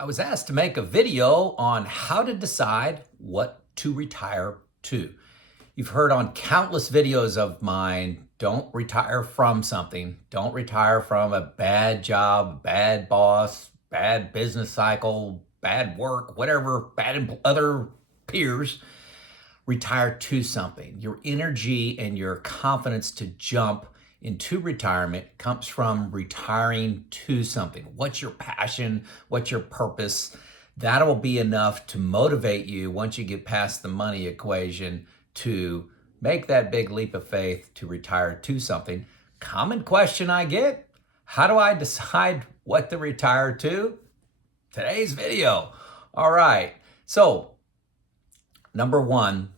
I was asked to make a video on how to decide what to retire to. You've heard on countless videos of mine, don't retire from something. Don't retire from a bad job, bad boss, bad business cycle, bad work, whatever, other peers. Retire to something. Your energy and your confidence to jump into retirement comes from retiring to something. What's your passion? What's your purpose? That'll be enough to motivate you once you get past the money equation to make that big leap of faith to retire to something. Common question I get, how do I decide what to retire to? Today's video. All right. So, number one,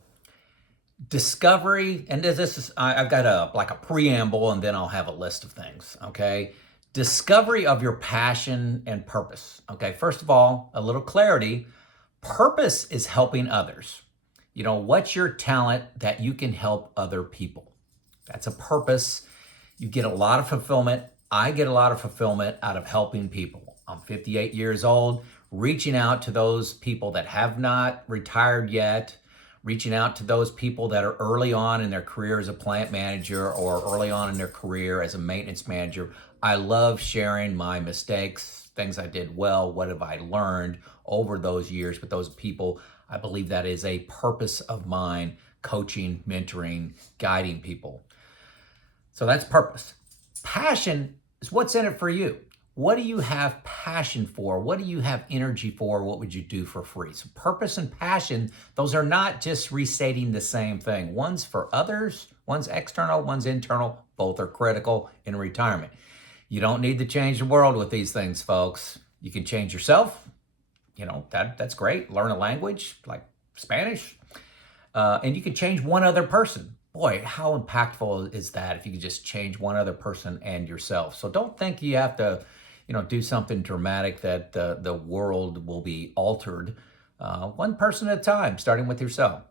discovery, and this is, I've got a preamble and then I'll have a list of things, okay? Discovery of your passion and purpose, okay? First of all, a little clarity. Purpose is helping others. You know, what's your talent that you can help other people? That's a purpose. You get a lot of fulfillment. I get a lot of fulfillment out of helping people. I'm 58 years old, reaching out to those people that have not retired yet, reaching out to those people that are early on in their career as a plant manager or early on in their career as a maintenance manager. I love sharing my mistakes, things I did well, what have I learned over those years with those people. I believe that is a purpose of mine, coaching, mentoring, guiding people. So that's purpose. Passion is what's in it for you. What do you have passion for? What do you have energy for? What would you do for free? So purpose and passion, those are not just restating the same thing. One's for others, one's external, one's internal. Both are critical in retirement. You don't need to change the world with these things, folks. You can change yourself. You know, that's great. Learn a language like Spanish. And you can change one other person. Boy, how impactful is that if you could just change one other person and yourself? So don't think you have to, do something dramatic that the world will be altered. One person at a time, starting with yourself.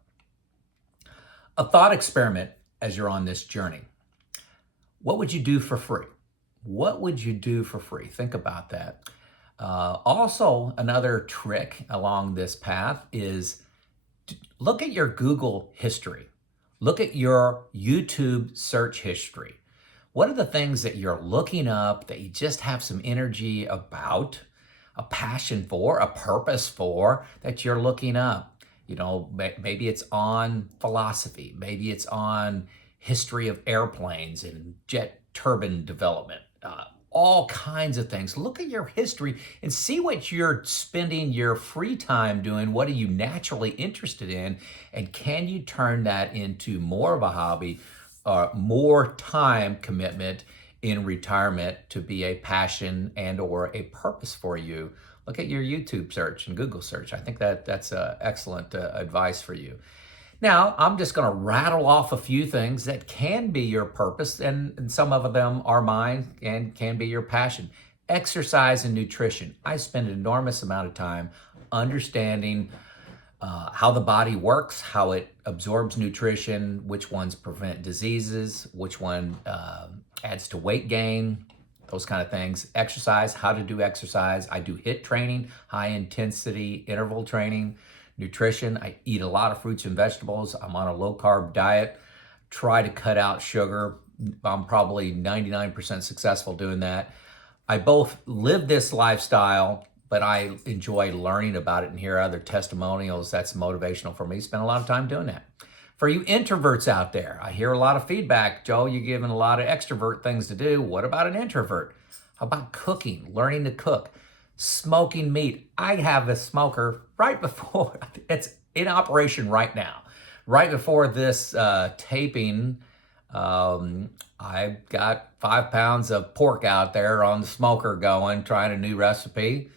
A thought experiment as you're on this journey. What would you do for free? What would you do for free? Think about that. Also, another trick along this path is look at your Google history. Look at your YouTube search history. What are the things that you're looking up that you just have some energy about, a passion for, a purpose for, that you're looking up? Maybe it's on philosophy. Maybe it's on history of airplanes and jet turbine development. All kinds of things. Look at your history and see what you're spending your free time doing. What are you naturally interested in? And can you turn that into more of a hobby, more time commitment in retirement to be a passion and or a purpose for you? Look at your YouTube search and Google search. I think that's excellent advice for you. Now, I'm just going to rattle off a few things that can be your purpose, and some of them are mine and can be your passion. Exercise and nutrition. I spend an enormous amount of time understanding how the body works, how it absorbs nutrition, which ones prevent diseases, which one adds to weight gain, those kind of things. Exercise, how to do exercise. I do HIIT training, high intensity interval training. Nutrition, I eat a lot of fruits and vegetables. I'm on a low carb diet. Try to cut out sugar. I'm probably 99% successful doing that. I both live this lifestyle, but I enjoy learning about it and hear other testimonials. That's motivational for me. Spend a lot of time doing that. For you introverts out there, I hear a lot of feedback. Joe, you're giving a lot of extrovert things to do. What about an introvert? How about cooking, learning to cook? Smoking meat. I have a smoker right before, it's in operation right now. Right before this taping, I've got 5 pounds of pork out there on the smoker going, trying a new recipe.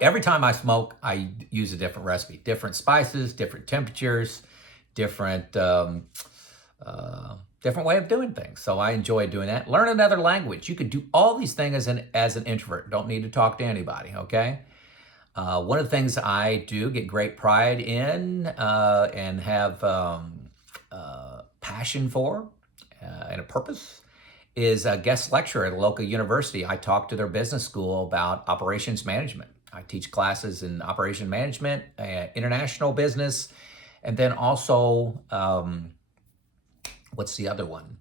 Every time I smoke, I use a different recipe, different spices, different temperatures, different way of doing things. So I enjoy doing that. Learn another language. You could do all these things as an introvert. Don't need to talk to anybody, okay? One of the things I do get great pride in and have passion for and a purpose is a guest lecturer at a local university. I talk to their business school about operations management. I teach classes in operation management, international business, and then also, what's the other one?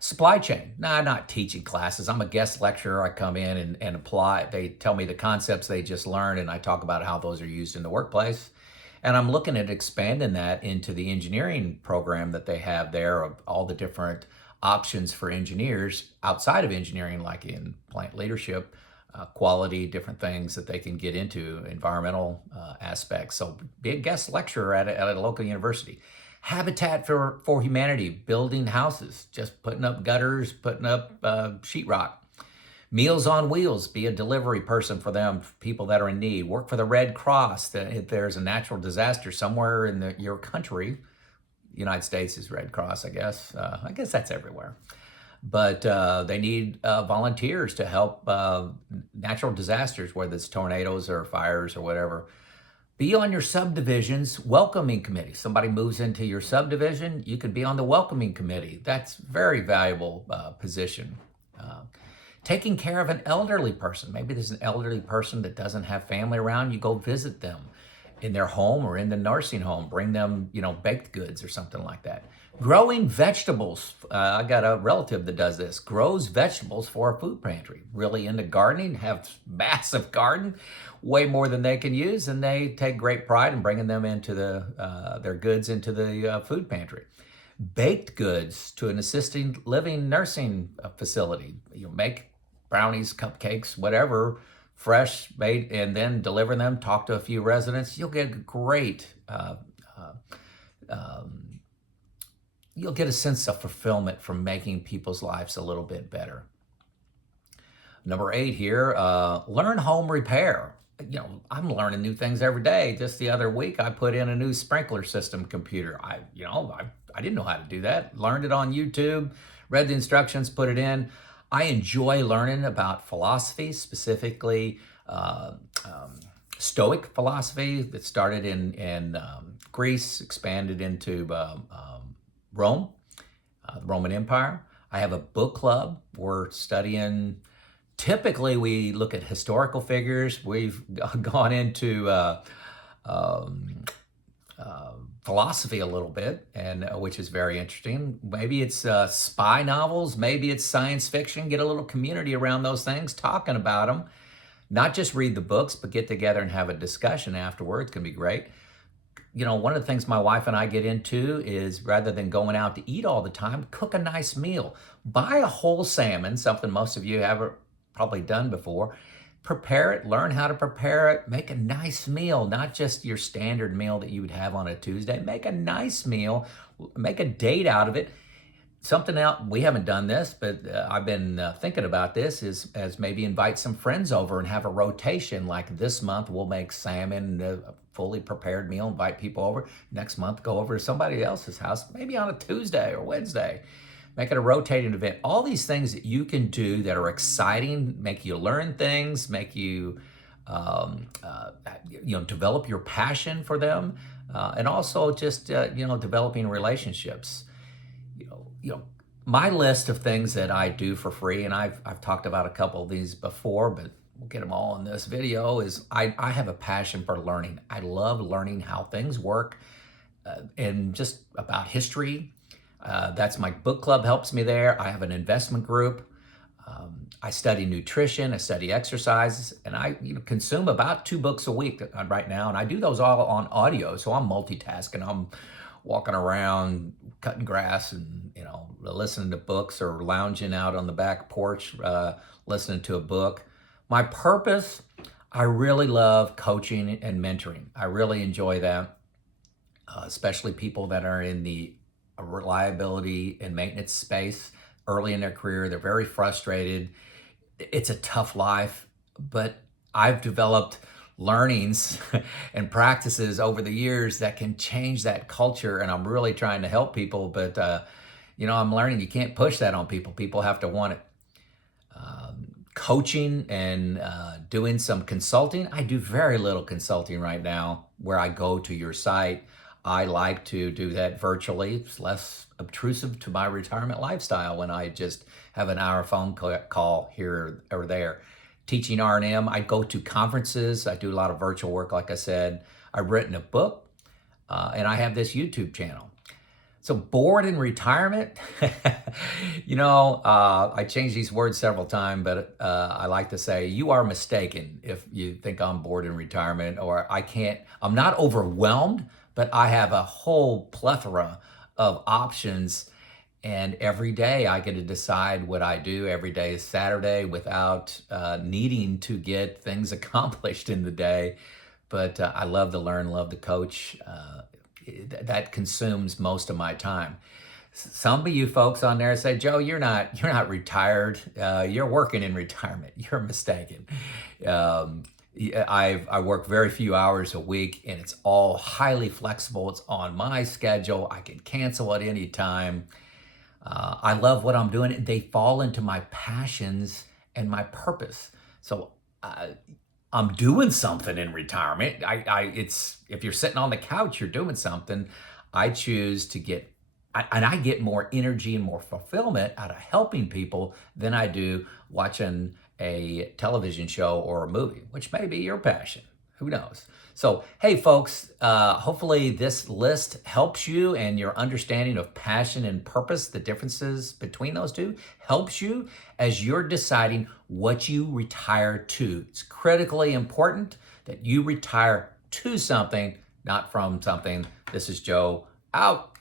Supply chain. No, I'm not teaching classes. I'm a guest lecturer. I come in and apply. They tell me the concepts they just learned, and I talk about how those are used in the workplace. And I'm looking at expanding that into the engineering program that they have there, of all the different options for engineers outside of engineering, like in plant leadership, quality, different things that they can get into, environmental aspects. So be a guest lecturer at a local university. Habitat for Humanity, building houses, just putting up gutters, putting up sheetrock. Meals on Wheels, be a delivery person for them, people that are in need. Work for the Red Cross. If there's a natural disaster somewhere in your country, United States is Red Cross, I guess. I guess that's everywhere. But they need volunteers to help natural disasters, whether it's tornadoes or fires or whatever. Be on your subdivision's welcoming committee. Somebody moves into your subdivision, you could be on the welcoming committee. That's very valuable position. Taking care of an elderly person. Maybe there's an elderly person that doesn't have family around. You go visit them in their home or in the nursing home. Bring them, baked goods or something like that. Growing vegetables. I got a relative that does this. Grows vegetables for a food pantry. Really into gardening. Have massive garden, way more than they can use, and they take great pride in bringing them into their goods into the food pantry. Baked goods to an assisted living nursing facility. You make brownies, cupcakes, whatever, fresh made, and then deliver them. Talk to a few residents. You'll get you'll get a sense of fulfillment from making people's lives a little bit better. Number 8 here, learn home repair. I'm learning new things every day. Just the other week, I put in a new sprinkler system computer. I didn't know how to do that. Learned it on YouTube, read the instructions, put it in. I enjoy learning about philosophy, specifically Stoic philosophy that started in Greece, expanded into Rome, the Roman Empire. I have a book club. We're studying. Typically, we look at historical figures. We've gone into philosophy a little bit, and which is very interesting. Maybe it's spy novels. Maybe it's science fiction. Get a little community around those things, talking about them. Not just read the books, but get together and have a discussion afterwards. Can be great. One of the things my wife and I get into is, rather than going out to eat all the time, cook a nice meal. Buy a whole salmon, something most of you have probably done before. Prepare it, learn how to prepare it, make a nice meal, not just your standard meal that you would have on a Tuesday. Make a nice meal, make a date out of it. Something else, we haven't done this, but I've been thinking about this, is as maybe invite some friends over and have a rotation. Like this month, we'll make salmon, a fully prepared meal, invite people over. Next month, go over to somebody else's house, maybe on a Tuesday or Wednesday. Make it a rotating event. All these things that you can do that are exciting, make you learn things, make you, develop your passion for them, and also just, developing relationships. My list of things that I do for free, and I've talked about a couple of these before, but we'll get them all in this video, is I have a passion for learning. I love learning how things work, and just about history. That's my book club, helps me there. I have an investment group. I study nutrition, I study exercises, and I consume about 2 books a week right now, and I do those all on audio, so I'm multitasking. I'm walking around, cutting grass, and listening to books, or lounging out on the back porch, listening to a book. My purpose, I really love coaching and mentoring. I really enjoy that, especially people that are in the reliability and maintenance space early in their career. They're very frustrated. It's a tough life, but I've developed learnings and practices over the years that can change that culture, and I'm really trying to help people, but I'm learning you can't push that on people. People have to want it. Coaching and doing some consulting. I do very little consulting right now, where I go to your site. I like to do that virtually. It's less obtrusive to my retirement lifestyle when I just have an hour phone call here or there. Teaching R&M, I go to conferences. I do a lot of virtual work, like I said. I've written a book, and I have this YouTube channel. So bored in retirement, I changed these words several times, but I like to say you are mistaken if you think I'm bored in retirement or I'm not overwhelmed, but I have a whole plethora of options. And every day I get to decide what I do. Every day is Saturday without needing to get things accomplished in the day. But I love to learn, love to coach. That consumes most of my time. Some of you folks on there say, Joe, you're not retired. You're working in retirement. You're mistaken. I work very few hours a week, and it's all highly flexible. It's on my schedule. I can cancel at any time. I love what I'm doing. They fall into my passions and my purpose. So I'm doing something in retirement. It's if you're sitting on the couch, you're doing something. I choose to get, and I get more energy and more fulfillment out of helping people than I do watching a television show or a movie, which may be your passion. Who knows? So, hey, folks, hopefully this list helps you and your understanding of passion and purpose, the differences between those two, helps you as you're deciding what you retire to. It's critically important that you retire to something, not from something. This is Joe, out.